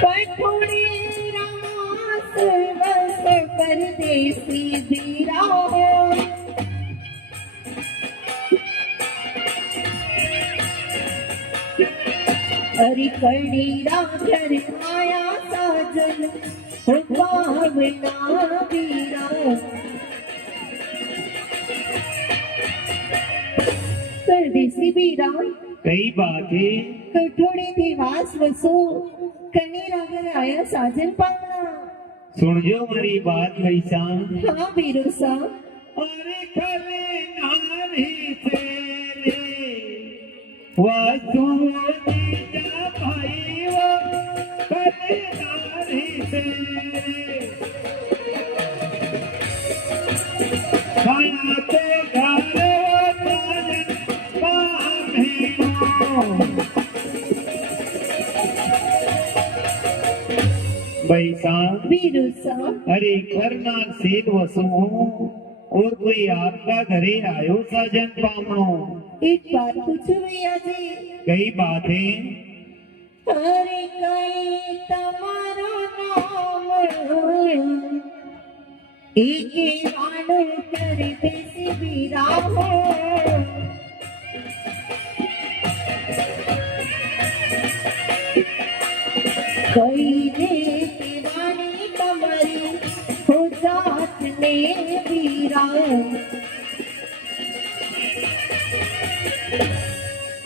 कठोरे रास बस परदेसी धीरा हरि कड़ी राधर आया साजन हो पावना वीरा परदेसी वीरा कई बातें कठोड़े थे वास वसो कनी रागर आया साजन पावना सुन जो मारी बात वैसा हाँ वीरो सा अरे खले नारी तेरे वासु जा भाई वो खले नारी तेरे खाना ते घरे साजन बैसा वीरुसा अरे करना सेठ वसो और कोई आपका घरे आयो साजन पामो एक बात पूछो भैया जी कई बातें अरे कई तमारो नाम एक वाणो कर देसी वीरा हो कई रे वाणी कमरी हो जात ने वीरा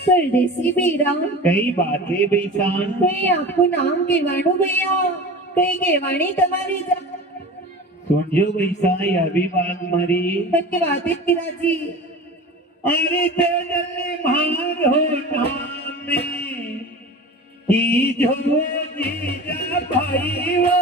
परदेसी वीरा कई बातें बैसान कई आपको नाम केवाणु भैया कई केवाणी तुम्हारी जा सुनजो बैसा यह भी बात मरी कई बातें वीरा जी अरे तेजल भाग हो नाम में की जो जीजा भाई वो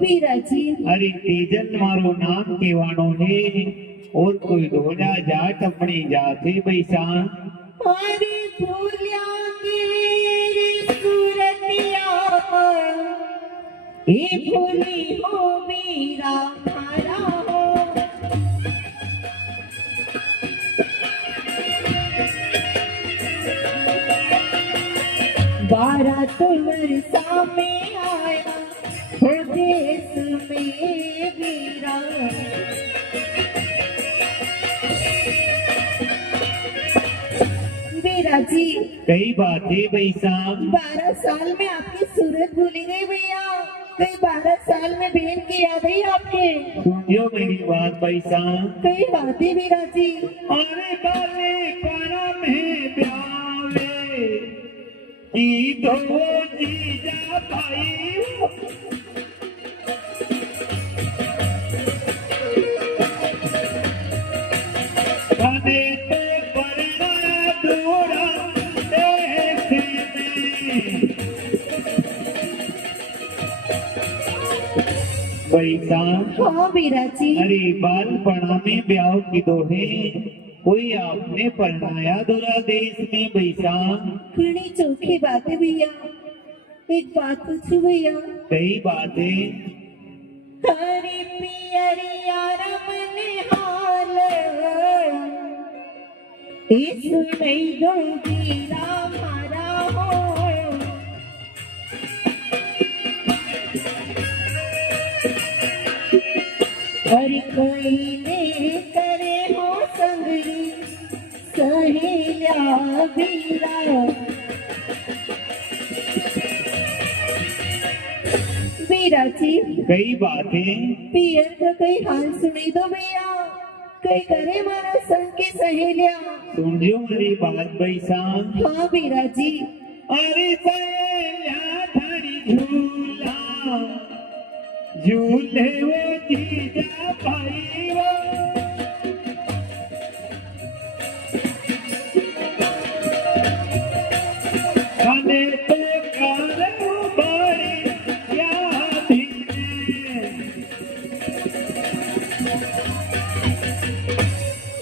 वीरा जी अरे तेजल मारो नाम केवानो है और कोई ढोला जाट अपनी जाते बैसान अरे भूलिया के सूरतिया ए भूली हो वीरा मारा हो बारह तुमर सामे आया हो देश में वीरा वीरा जी कई बातें बैसान 12 साल में आपकी सूरत भूली गई भैया कई 12 साल में बहन की याद है आपके सुनियो मेरी बात बैसान कई बातें वीरा जी अरे बाले पारा में ब्यावे की दो जीजा भाई कने तो परना दूरा देश में बैसान हाँ वीरा जी अरे बालपणा में ब्याह की दोहे कोई आपने परनाया दूरा देश में बैसान घनी चौखी बातें भैया एक बात पूछू भैया कई बातें हरी पियरिया रमन हाल इस नहीं दो वीरा मारा हो हरि कोई ने करे हो संगरी सहेलिया वीरा वीरा जी कई बातें पियर का कई हाल सुनी दो भैया कई करे मारा संग की सहेलिया सुनियो मेरी बात बैसान हाँ वीरा जी अरे सहेलिया धरी झूला झूले वो जीजा भाई वो कने तो काले बड़ी याद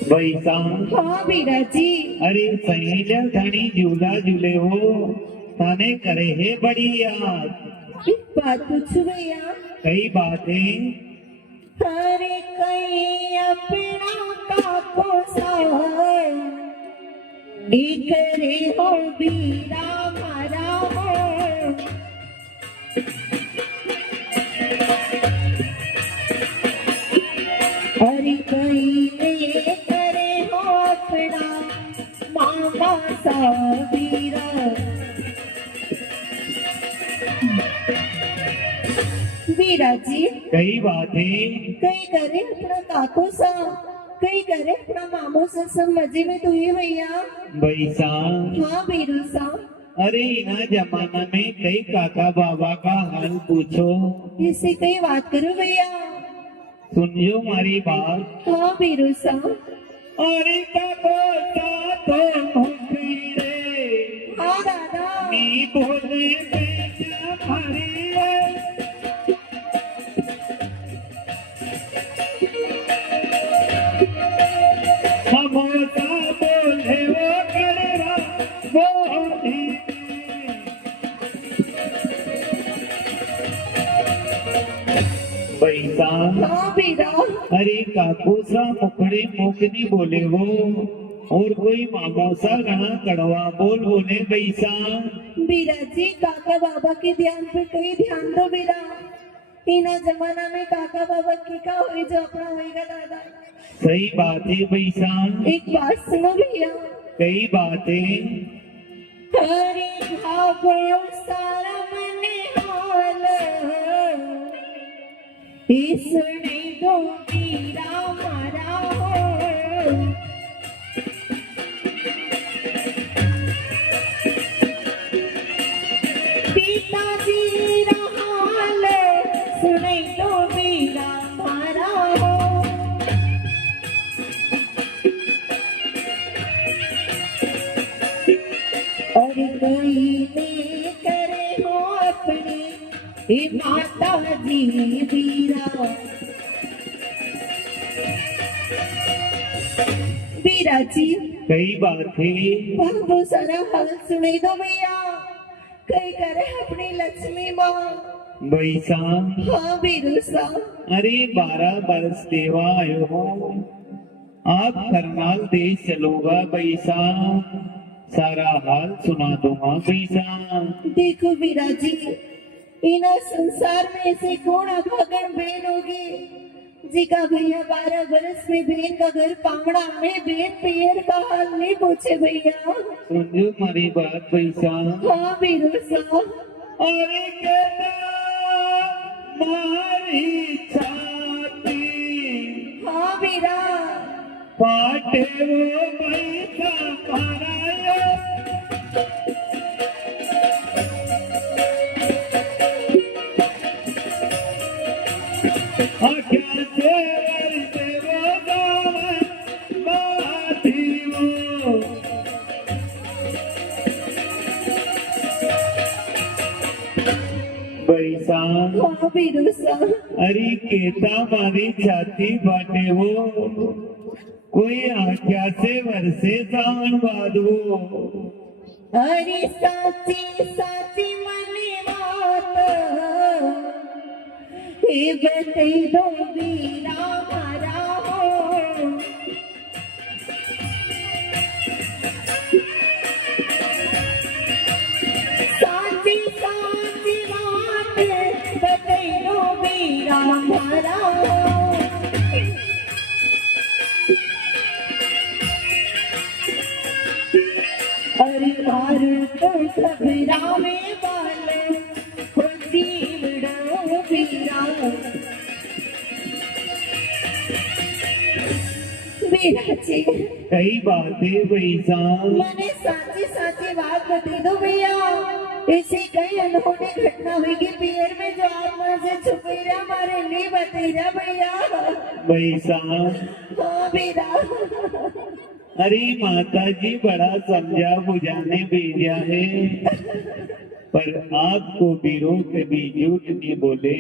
बैसान हाँ वीरा जी अरे सहेलिया धनी झूला झूले हो थाने करे है बड़ी याद। एक बात पूछू भैया, कई बातें हरे कई अपना काको सा एक रे हो बीरा मारा हो, हरे कई ने करे हो अपना मामा सा बीरा। बीरा जी कई बातें कई करे अपना काको सा, कई करे अपना मामो सा, सब मजे में तो ही भैया। बैसा। हाँ बीरू सा, अरे इना जमाना में कई काका बाबा का हाल पूछो। इससे कई बात करो भैया। सुनियो मारी बात। हाँ बीरू सा, अरे काको सा तो मुखी रे, हाँ दादा, नी बोले बेचा मारी रे। समोसा बोले वो करेरा बोली। पैसा। हाँ बीरा, अरे काकू सा मुखड़े मुखनी बोले वो, और कोई मामो सा घना कड़वा बोल बोले बैसा। बीरा जी काका बाबा के ध्यान पे कई ध्यान दो बीरा। इना जमाना में काका बाबा की का होई जो अपना होएगा दादा। सही बात है बैसा। एक बात सुनो भैया, कई बातें हरे भागो सारा मने हाल, इस नहीं दो बीरा मारा हो, पिताजी हाल सुने तो बीरा मारा हो। और कोई ने करे हो अपनी हे माता जी बीरा। बीरा जी कई बातें बहुत सारा हाल सुने दो भैया। कई करे अपनी लक्ष्मी माँ। बैसा। हाँ बीरू सा, अरे 12 बरस देवा आयो हो, आप करनाल देश चलोगा बैसा, सारा हाल सुना दूंगा बैसा। देखो बीरा जी, इना संसार में से कौन अभागन बहन होगी जिका भैया 12 बरस में बहन का घर पावड़ा में बहन पियर का हाल नहीं पूछे भैया। सुनियो मारी बात बैसा। हाँ बीरू सा, अरे कहता मारी छाती, हाँ बीरा, पाटे वो बैसा मारा। आख्या से वर्षे वो दावन बाती वो। बैसा। हाँ बीरू सा, अरे केता मारी छाती बाटे वो, कोई आख्या से वर्षे सावन बादवो। अरे साची साची मनी बात हे बतई दो बीरा मारा हो। साची साची बात बतई दो बीरा मारा हो। अरे मारू तो घबरावे वाले हो जीवड़ो बीरा। बीरा जी कई बातें बैसा। मैंने साची साची बात बता दो भैया। ऐसी कई अनहोनी घटना हुई पियर में जो आप मुझे छुपे रहा हमारे नहीं बता रहा भैया। बैसा। हाँ बीरा, अरे माता जी बड़ा समझा बुझाने भेजा है, पर आपको बीरो कभी झूठ नहीं बोले।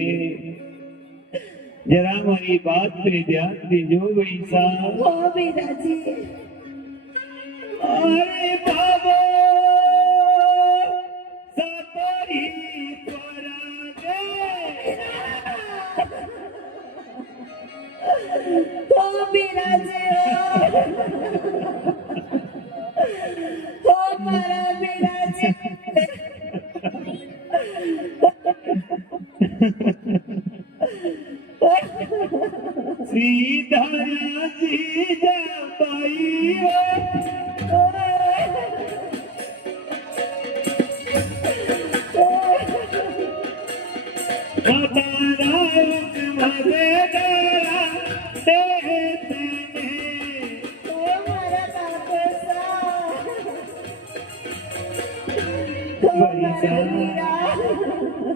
जरा हमारी बात पे ध्यान दीजो वैसा। हाँ बीरा जी, अरे बाबा हो मारा वीराजी सीधाया जीजा पाई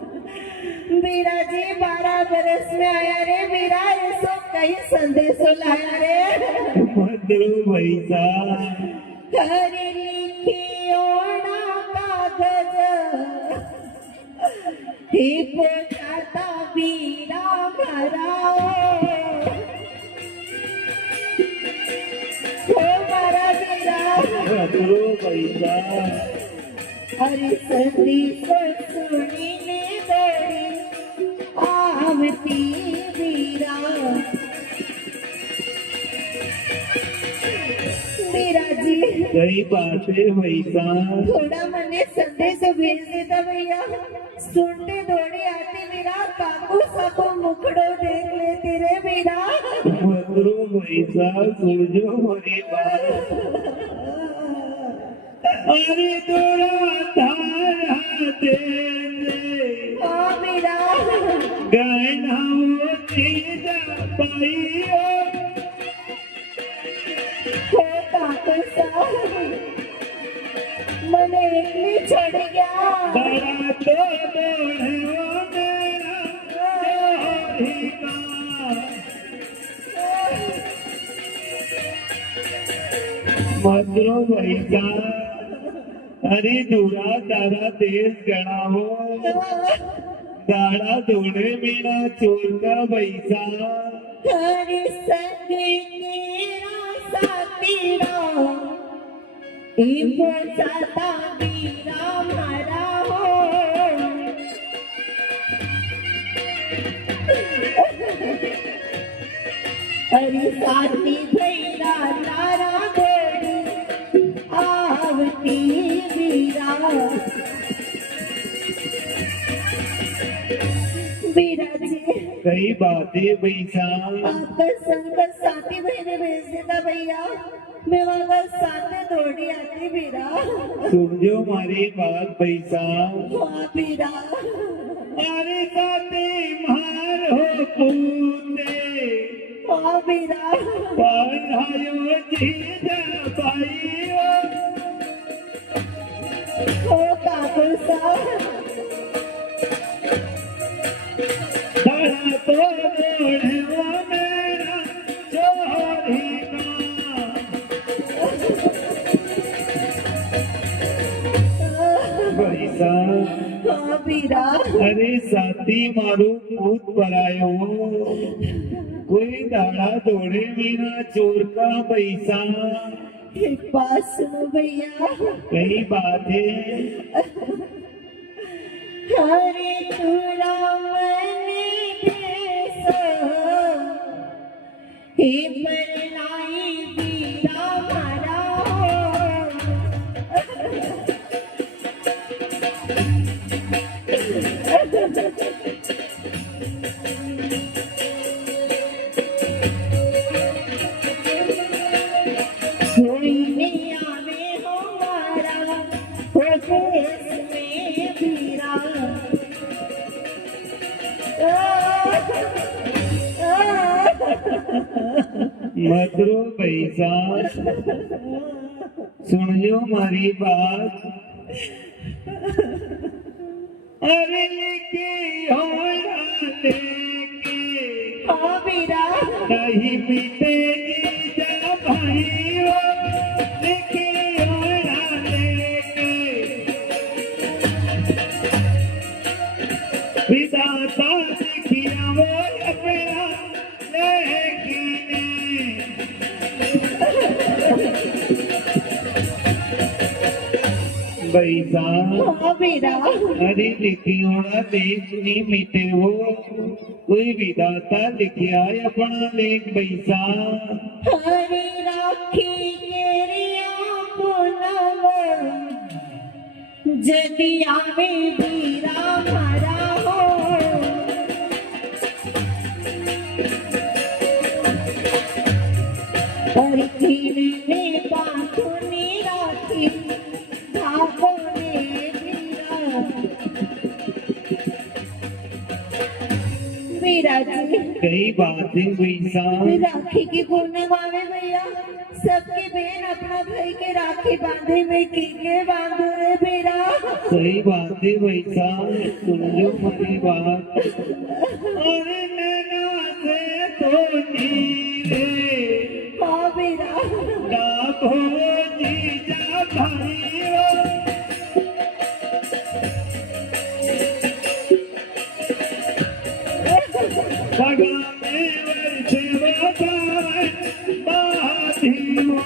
वीरा जी 12 बरस में आया रे वीरा, ये सब कहीं संदेशो लाया रे मधुर पैसा हरी लिखी ओना कागज ही पोछाता वीरा भरा हो मारा वीरा मधुर पैसा हरी संदेश सुनीने दौड़ी आवती वीरा वीरा जी कई बातें पैसा थोड़ा मने संदेश भेज देता भैया, सुनते दौड़ी आती वीरा, काकू सबको मुखड़ो देख लेते रे वीरा मधुर पैसा सूझो हरी बात अरे तोरा तारा दे हाँ वीरा गहना वो चीज पाई हो काकू सा मने एकली छोड़ गया बड़ा तो बोले वो मेरा जोरी का मधुर पैसा अरे दूरा तारा देश गणा हो दाड़ा दौड़े मेरा चोर का पैसा हरि संग तेरा साथीरा इबो जाता वीरा मारा हो हरि साथी भैरा तारा दौड़ी आवती वीरा वीरा जी कई बातें पैसा आपका संग साथी बहने भेज देता भैया, मैं वहां साथ दौड़ी आती वीरा समझो हमारी बात पैसा हाँ वीरा अरे साथी मार हो पूते हाँ वीरा पढ़ायो जीजा पाई हो काकू साहब दाड़ा तो दौड़े वो मेरा जोरी का पैसा हाँ वीरा अरे साथी मारू भूत परायो कोई दाड़ा दौड़े मेरा चोर का पैसा एक बात सुनो भैया, कई बातें हरे तुरा मने देसो हे परनाई वीरा मारा कोई नहीं आवे हमारा हो देश में वीरा मधुरो पैसा सुनियो हमारी बात अरे लेके होड़ा लेके हाँ वीरा नहीं मिटेगी जा भाई लेके होड़ा लेके विधाता देखिया वो अपना लेकिन पैसा हाँ बेरा अरे लिखियोड़ा देश नहीं मिटे हो कोई विधाता लिखिया है अपना लेख पैसा हरे राखी केरिया पुनव जदि आवे बीरा मारा हो और खीने बांधुनी राखी धागो ने बीरा बीरा जी कई बातें पैसा राखी की पूर्णिमा में भैया सबके बहन अपना भाई के राखी बांधे में के बांधो रे बेरा सही बात है पैसा सुन लो मेरी बात अरे नैना से तो नीले हाँ बेरा डाको जीजा भाई रो बगा में वर्षे बताए बाधियो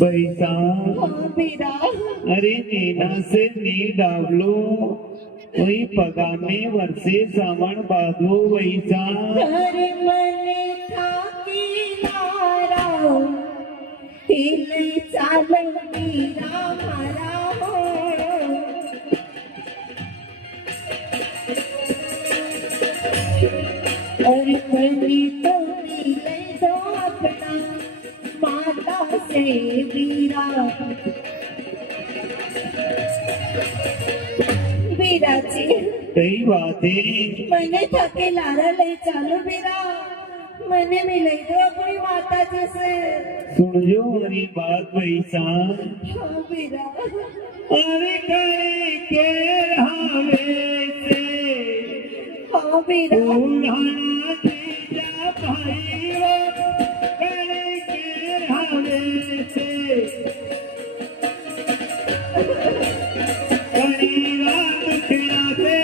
बैसा हाँ बेरा अरे नैना से नी डावलो वही पगा में वर्षे सावन बाधो वैसा घर मन था की नारा हिले चालन मीरा मारा हो और बनी तो हिले दो अपना माता से वीरा वीरा जी कई बातें मैंने थके लारा ले चालो वीरा मैंने मिले दो अपनी माता जी से सुन जो मेरी बात पैसा हाँ वीरा अरे करे के हवे से हाँ वीरा उल्हाना जीजा भाई रो करे के हवे से करीरा दुखड़ा से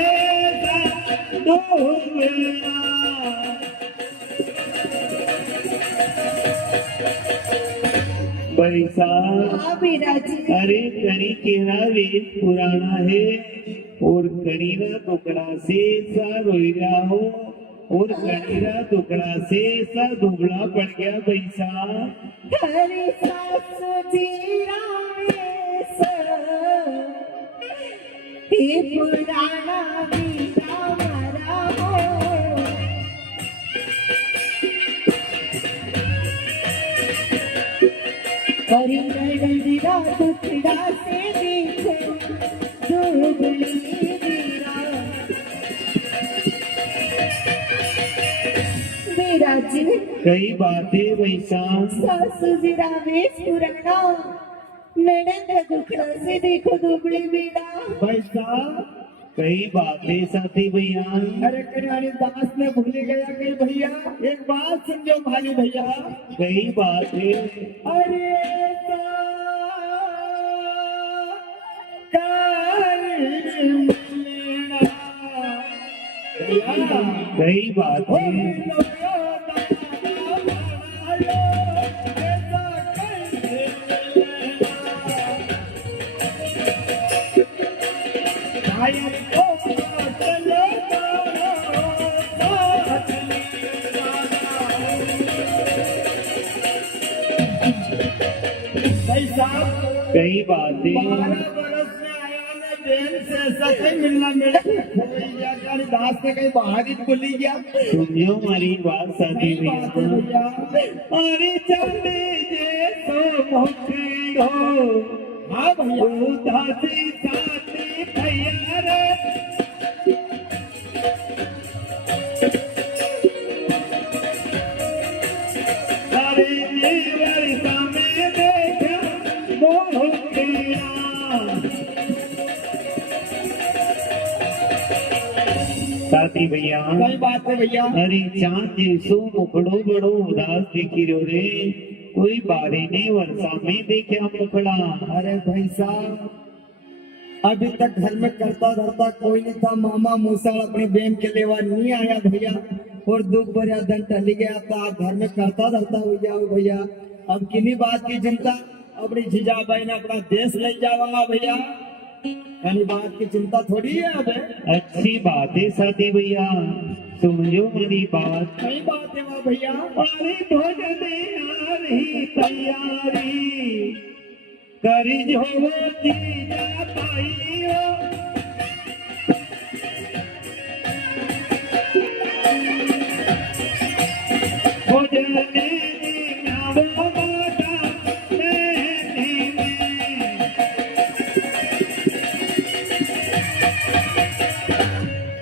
डूबना पैसा हाँ वीरा जी अरे कड़ी केरा वेद पुराना है और कड़ीरा टुकड़ा से सा रोईरा हो और कड़ीरा टुकड़ा से सा दुबला पड़ गया पैसा हरी सासु जी रामेश हे पुराना वीरा मरा हो हरी नडीरा टुकड़ा से देखो दुबली वीरा वीरा जी कई बातें पैसा सासू जी रामेश पुराना ननद दुखड़ा से देखो दुबली वीरा पैसा कई बातें साथी भैया अरे कल्याणी दास ने भूल गया कहीं भैया एक बात समझो भाली भैया कई बातें अरे कई बातें कई बातें 12 बरस में आया मैं देन से ऐसा कहीं मिलना मिले भैया कल्याणी दास ने कहीं बाहर ही भूली गया सुनियो हमारी बात साथी कई बात है भैया भैया अरे चंदे जे सो मुखड़ो हाँ भैया उदासी साथी भैया रे अरे नेवर समय देखा मुखड़ा साथी भैया कई बात है भैया अरे चांद जैसो मुखड़ो बड़ो उदास दिखी रो रे कोई बारी ने वर्षा में देखा मुखड़ा अरे भाई साहब अभी तक घर में करता धरता कोई नहीं था मामा मूसा अपनी बहन के लेवा नहीं आया भैया और दुख भरिया दिन टली गया था घर में करता धरता हो जाओ भैया अब किन्हीं बात की चिंता, अपनी जीजाबाई ने अपना देश ले जाऊंगा भैया, यानी बात की चिंता थोड़ी है अब। अच्छी बात है साथी भैया, समझो मेरी बात। सही बात है वाह भैया। अरे भोजन आ रही तैयारी कर जो जीजा पाइयो, भोजन नवा बाटा लेने में।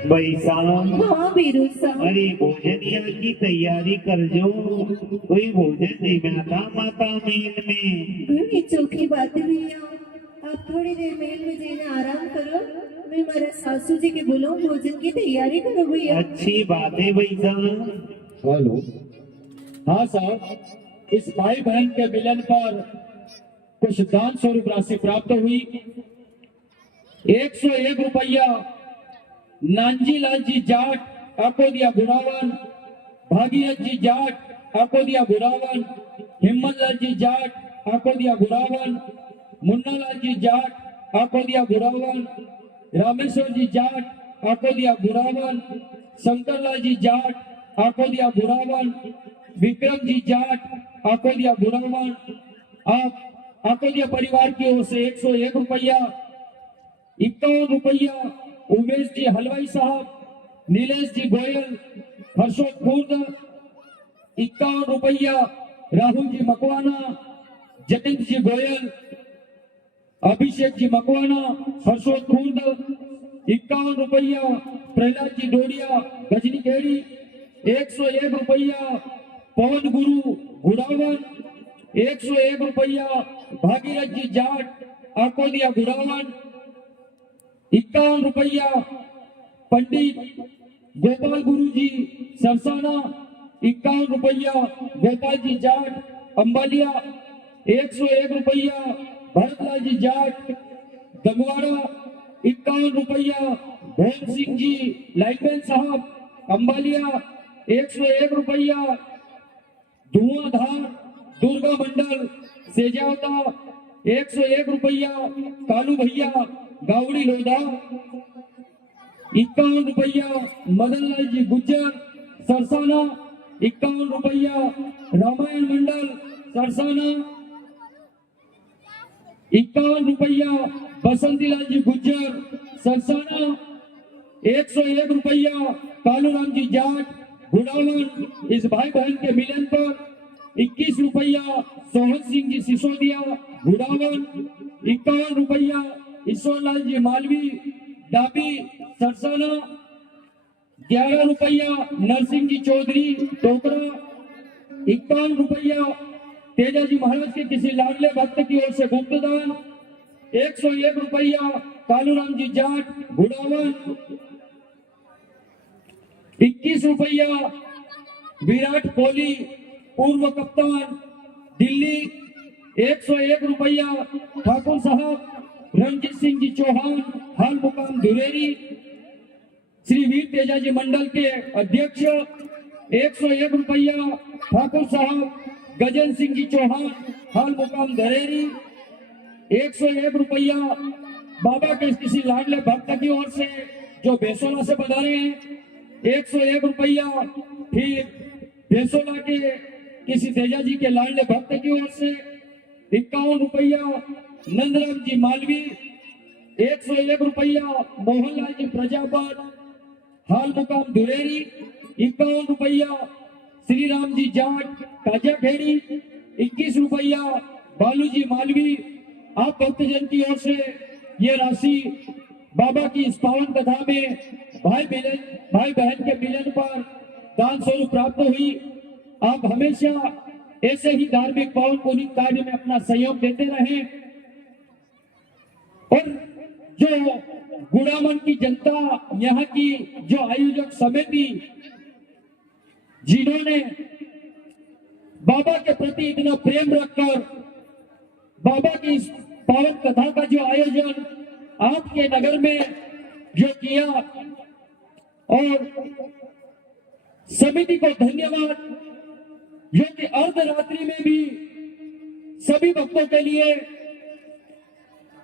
भाई साहब, हाँ वीरू साहब, अरे भोजनिया की तैयारी कर जो, कोई भोजन नहीं मिलता माता मेन में। घनी चोखी बात है भैया। आप थोड़ी देर महल में जाने आराम करो, मैं हमारे सासू जी के बुलाऊं, भोजन की तैयारी करो भैया। अच्छी बात है भाई साहब। हेलो, हाँ साहब, इस भाई बहन के मिलन पर कुछ दान स्वरूप राशि प्राप्त हुई। 101 रुपया नानजी लालजी जाट आपको दिया गुड़ावन, भागीरथ जी जाट आपको दिया गुड़ावन, हिम्मत लाल जी जाट आपको दिया गुड़ावन, मुन्ना लाल जी जाट आपको दिया गुड़ावन, रामेश्वर जी जाट आपको दिया गुड़ावन, शंकर लाल जी जाट आपको दिया गुड़ावन, विक्रम जी जाट आपको दिया गुड़ावन। आपको दिया परिवार की ओर से 101 रुपया। 51 रुपया उमेश जी हलवाई साहब, नीलेश जी गोयल, हर्षोद खुर्द। 51 रुपया राहुल जी मकवाना, जतिन जी गोयल, अभिषेक जी मकवाना, हर्षोद खुर्द। 51 रुपया प्रहलाद जी डोडिया, गजनी केड़ी। 101 रुपया पवन गुरु गुड़ावन। 101 रुपया भागीरथ जी जाट आपको दिया गुड़ावन। 51 रुपया पंडित गोपाल गुरु जी सरसाना। 51 रुपया गोपाल जी जाट अंबालिया। 101 रुपया भरतलाल जी जाट गंगवाड़ा। 51 रुपया भोल सिंह जी लाइटमैन साहब अंबालिया। 101 रुपया धुआंधार दुर्गा मंडल सेजावता। 101 रुपया कालू भैया गावड़ी लोधा। 51 रुपया मदन लाल जी गुज्जर सरसाना। 51 रुपया रामायण मंडल सरसाना। 51 रुपया बसंतीलाल जी गुज्जर सरसाना। 101 रुपया कालूराम जी जाट गुड़ावन। इस भाई बहन के मिलन पर 21 रुपया सोहन सिंह जी सिसोदिया गुड़ावन। 51 रुपया ईश्वरलाल जी मालवी डाबी सरसाना। 11 रुपया नरसिंह जी चौधरी टोकरा। 51 रुपया तेजा जी महाराज के किसी लाडले भक्त की ओर से गुप्तदान। 101 रुपया कालूराम जी जाट गुड़ावन। 21 रुपया विराट कोहली पूर्व कप्तान दिल्ली। 101 रुपया ठाकुर साहब रणजीत सिंह जी चौहान हाल मुकाम धुरेरी। श्री वीर तेजा जी मंडल के अध्यक्ष। 101 रुपया ठाकुर साहब गजन सिंह जी चौहान हाल मुकाम धरेरी। 101 रुपया बाबा के किसी लाडले भक्त की ओर से जो बेसोला से पधारे हैं। 101 रुपया फिर बेसोला के किसी तेजा जी के लाडले भक्त की ओर से। 51 रुपया नंदराम जी मालवी। 101 रुपया मोहनलाल जी प्रजापत हाल मुकाम धुरेरी। 51 रुपया श्री राम जी जाट काजा खेड़ी। 21 रुपया बालू जी मालवी। आप भक्तजन की ओर से ये राशि बाबा की इस पावन कथा में भाई बहन के मिलन पर दान स्वरूप प्राप्त हुई। आप हमेशा ऐसे ही धार्मिक पावन पुनीत कार्य में अपना सहयोग देते रहे। और जो गुड़ामन की जनता, यहाँ की जो आयोजक समिति, जिन्होंने बाबा के प्रति इतना प्रेम रखकर बाबा की इस पावन कथा का जो आयोजन आपके नगर में जो किया, और समिति को धन्यवाद जो कि अर्धरात्रि में भी सभी भक्तों के लिए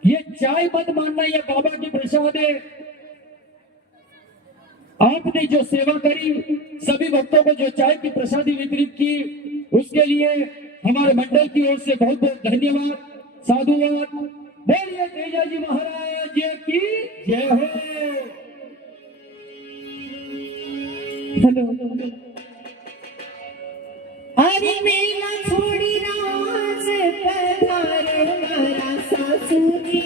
ये चाय मत मानना, ये बाबा की प्रसाद है। आपने जो सेवा करी, सभी भक्तों को जो चाय की प्रसादी वितरित की, उसके लिए हमारे मंडल की ओर से बहुत बहुत धन्यवाद, साधुवाद। बोलिए तेजा जी महाराज की जय हो। हेलो। अरे मेला छोड़ी राज पधारे मारा सासू जी,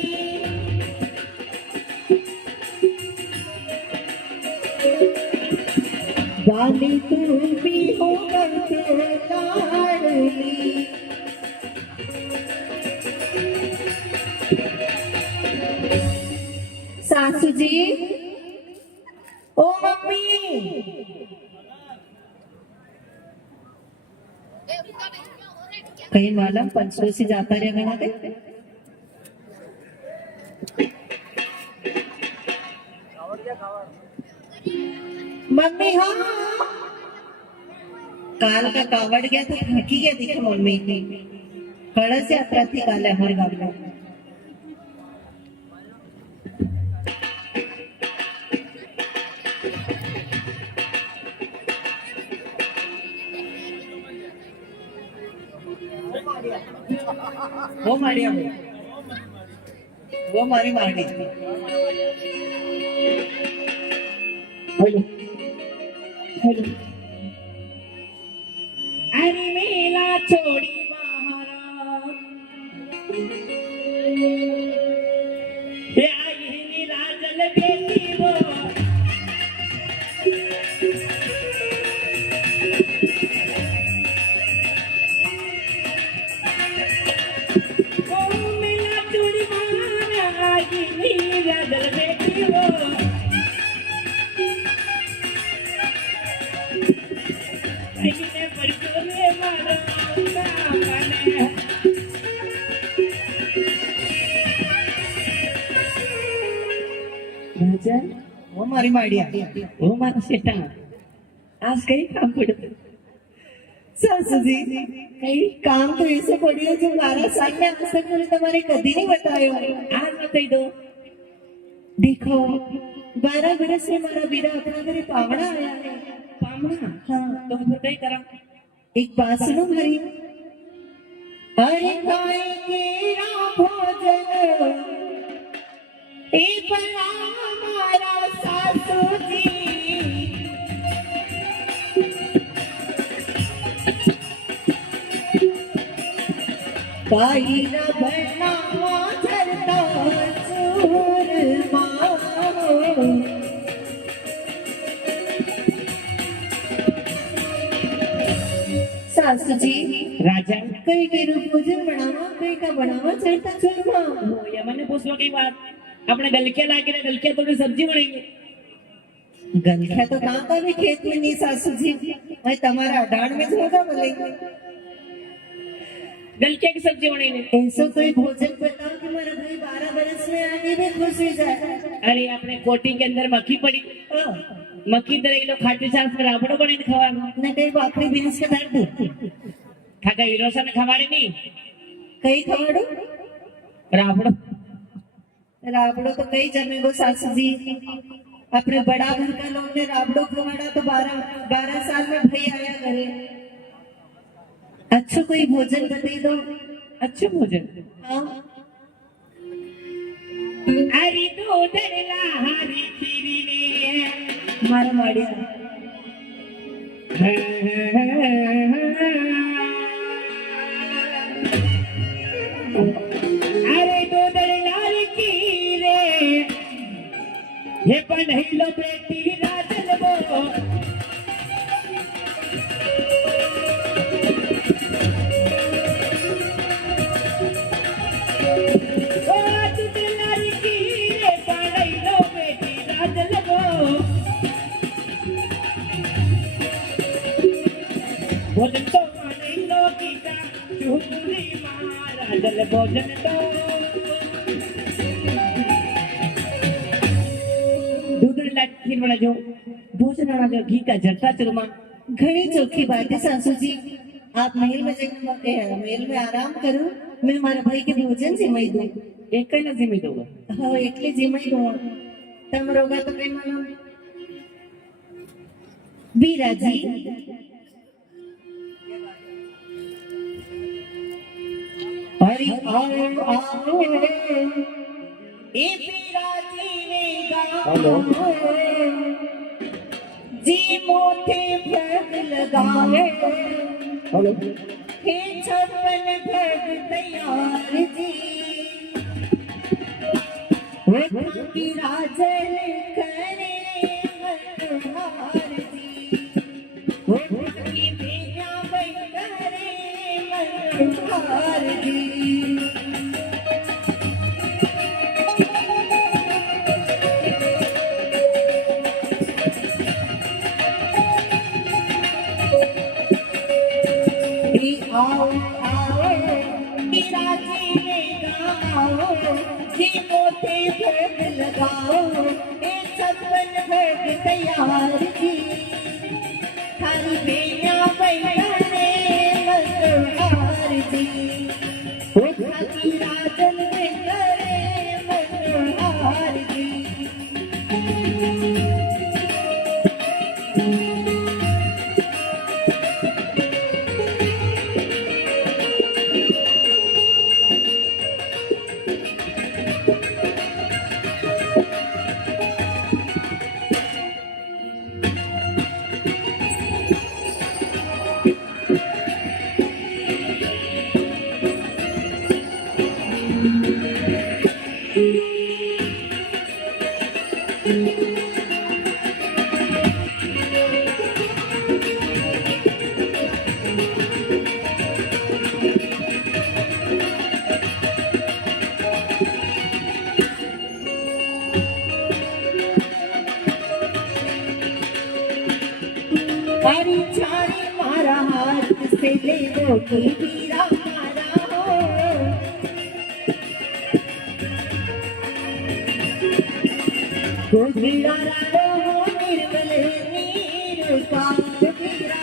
वाली तू भी हो गई लाडली। सासू जी, ओ मम्मी, कहीं मालूम पंचो से जाता रहे गणा दे। मम्मी हाँ, काल का कावड़ गया तो थकी गया दिखे मम्मी। कड़स यात्रा थी काल हर गाँव में। वो मारिया वो मारी मारनी। Hello hello. अरे मेला छोड़ी महाराज, आई निराजल बेटी वो, ओ मेला छोड़ी महाराज, आई निराजल बेटी वो। राजा, वो मारी मारिया, वो मारा सेटा, आज कहीं काम पड़े। सासू जी, कहीं काम तो ऐसे पड़ी है जो 12 साल में आज तक मैंने तुम्हारे कभी नहीं बताया। आज बता दो। देखो, 12 बरस में हमारा वीरा अपना घरे पावड़ा आया है। पावड़ा? हाँ, तो बताई करा। एक बात सुनो भाई। अरे गाय केरा भोजन ए बना हमारा सासू जी, गाई न बना झरता चूरमा। सासू जी, राजा कई के रूप भोजन बनावा, कई का बनावा चढ़ता चूरमा। वो ये मैंने पूछवा की बात, अपने गलकिया लाके ना गलकिया थोड़ी सब्जी बनेगी। गलखा तो कहाँ का भी खेत में नहीं सासू जी, भाई तुम्हारा डांड में तो होगा बोले। गलकिया की सब्जी बनेगी। ऐसा कोई भोजन बताओ कि मेरा भाई 12 बरस में आगे भी खुश हो जाए। अरे अपने कोटी के अंदर मक्खी पड़ी, मक्खी तरह लोग खाटी चांस में राबड़ो बने खवा न कई बाकरी बीन्स के दर्द खाका विरोसा ने खवाड़े नहीं, कई खवाड़ो राबड़ो राबड़ो तो कई जमे गो सासू जी। अपने बड़ा घर का लोग ने राबड़ो खवाड़ा तो 12 साल में भाई आया करे। अच्छा कोई भोजन बता दो। अच्छा भोजन। हाँ, अरे दूध लहरी खीरी ने मारा मारिया। अरे दूध लहरी खीरे ये पढ़लो बेटी राजल वो भोजन तो मानो गीता चुहरी महाराजल भोजन तो दूध लाठी बना जो भोजन बना जो घी का जरता चुरमा। घनी चोखी बात है सासू जी। आप महल में जाइए, महल में आराम करो, मैं मारा भाई के भोजन जिमाई दूं। एक कई जिम्मी दूंगा हाँ एकली जिमाई दूं। तम रोगा तो कई मानो बीराजी अरे आओ आओ ए बीराजी ने हेलो। जी मोथे भोग लगाए हेलो। हे छप्पन भोग तैयार जी की राजन करे मनोहार जी की बेटियां बन करे मनोहार जी आओ आओ बीराजी ने गाओ जी मोटे भोग लगाओ ए छप्पन भोग तैयार जी थारी बेटियां बैठे मनोहार जी थारी राजन करे मनोहार जी हरी छारी मारा हाथ से ले वो की वीरा मारा हो वीरा रालो निर्मल नीर का वीरा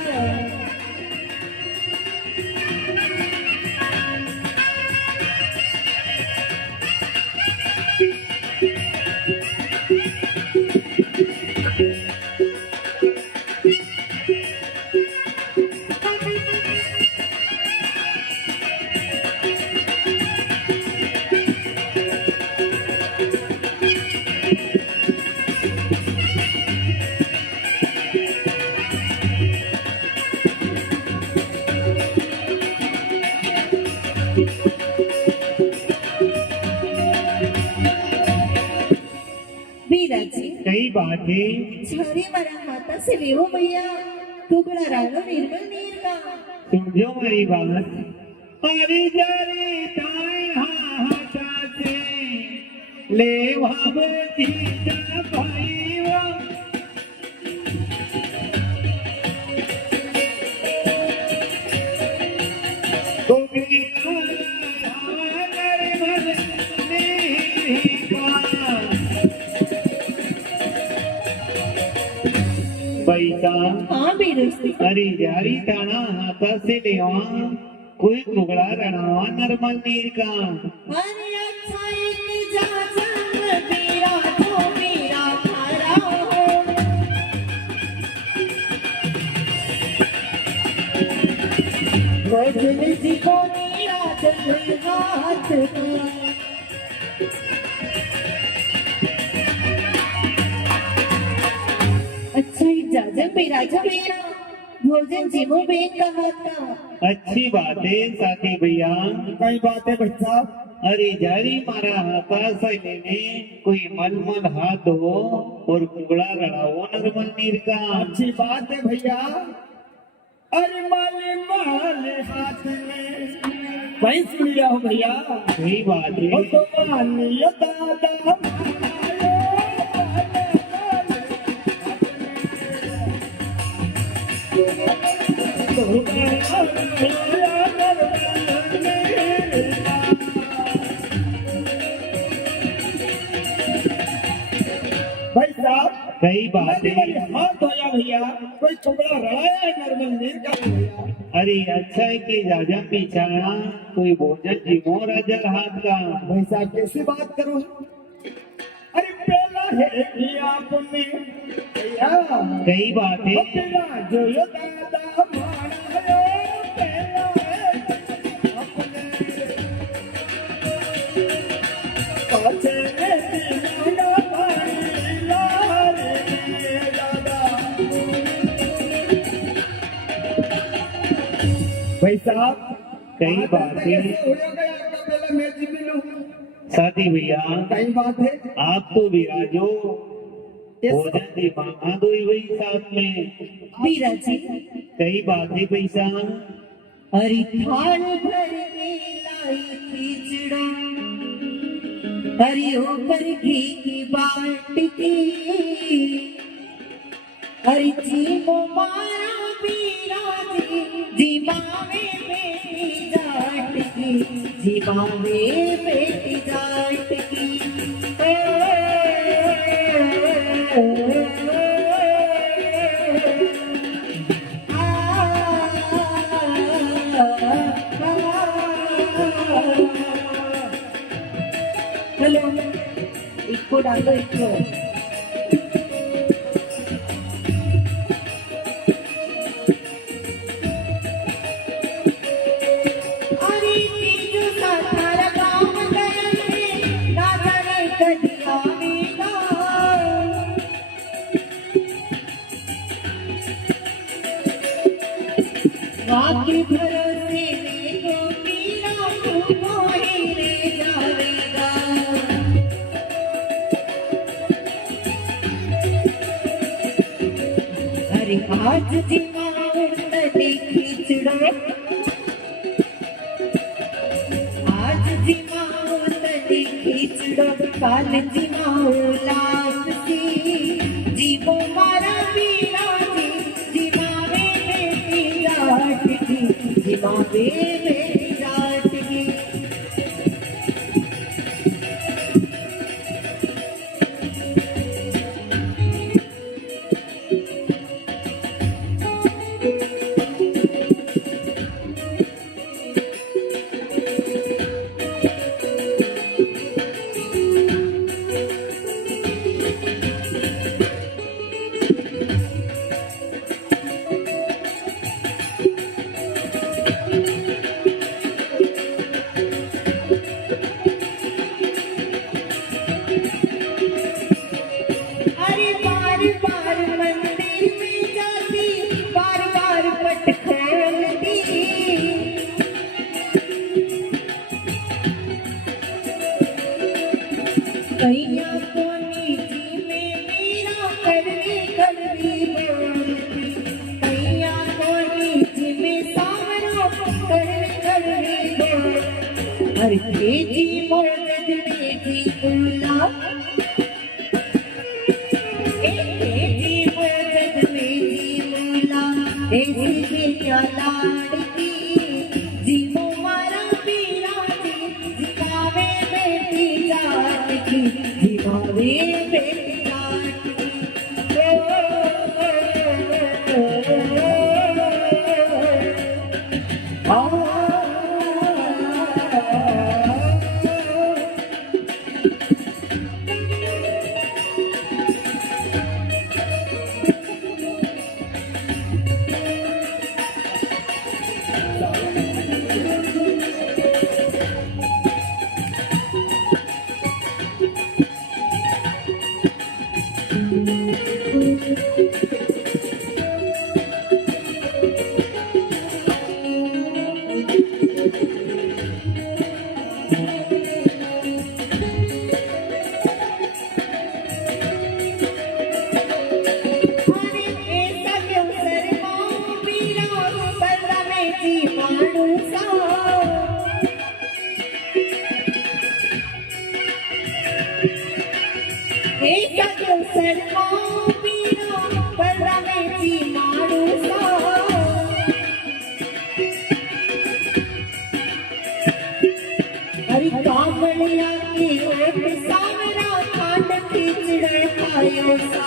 बीराजी कई बात है छारी मारा हाथा से लेवो भैया टुकड़ा रालो निर्मल नीर का समझो मेरी बात अरे जरे ताए हाथा से ले भाव जीता भाई वा पैसा हाँ बीरस्ती अरे जारी ताना हाथा से लेवा कोई टुकड़ा रणावा नरमल नीर का अरे अच्छा एक जाजम बीरा तो बीरा खारा हो वजन जी को नीरा जल हाथ में अच्छा ही जाजम बीरा जो बीरा भोजन जीवो बेन का हाथ का अच्छी बात है साथी भैया कई बात है भाई साहब। अरे जारी मारा हाथा सैले में कोई मलमल हाथ हो और कुगड़ा रड़ाओ नरमल नीर का अच्छी बात है भैया। अरे माले माले हाथ में भाई सुन लिया हो भैया। सही बात है ओ तो मानियो दादा भाई साहब कई मैंने बातें। हाथ धोया भैया, कोई टुकड़ा रड़ाया है नॉर्मल नीर का भैया। अरे अच्छा है कि राजा पीछाना कोई भोजन जीवो राजा हाथ का। भाई साहब कैसे बात करूं? अरे पहला है कि आपने भैया कई बातें। पहला जो यो दादा माना है, पहला है आपने पाछे दीवाना पानी लारे दादा। भाई साहब कई बातें। हो गया आपका पहला मैं जीत लूं। साथी भैया कई बात है आप तो विराजो, भोजन दी मांगा दो ही वही साथ में। बीरा जी कई बातें पैसा। अरे थाल भर के लाई खिचड़ा, अरे ऊपर घी की बाटकी, अरे जी को मारा बीरा जी मावे बेटी जाटकी, जी मावे बेटी जाटकी। हेलो इसको डाल दो इसको। अरे तीजू सा थारा काम करे, ना जाने कदी आवेगा। आपके भरोसे देखो पीरा तू ही रे जावेगा। अरे आज जिमाउन तने खिचड़ा, आज जिमाउन तने खिचड़ा, काल जिमाउ लापसी, जीवो मारा बीरा जी, जिमावे बेटी जाटकी, जिमावे बेटी जाटकी। अरे बार बार मंदिर में जाती, बार बार पट खोलती, कैया को नीची में मेरा कड़वी कड़वी बोलती, कैया को नीची में सामरो कड़वी कड़वी बोलती। अरे जी मोदद में जी बोला, लाड़की, जीवो मारा बीरा जी, जिमावे बेटी जाटकी, जिमावे बेटी जाटकी। हरि कामलिया की ओट सावरा खांड खींचड़ खायो सा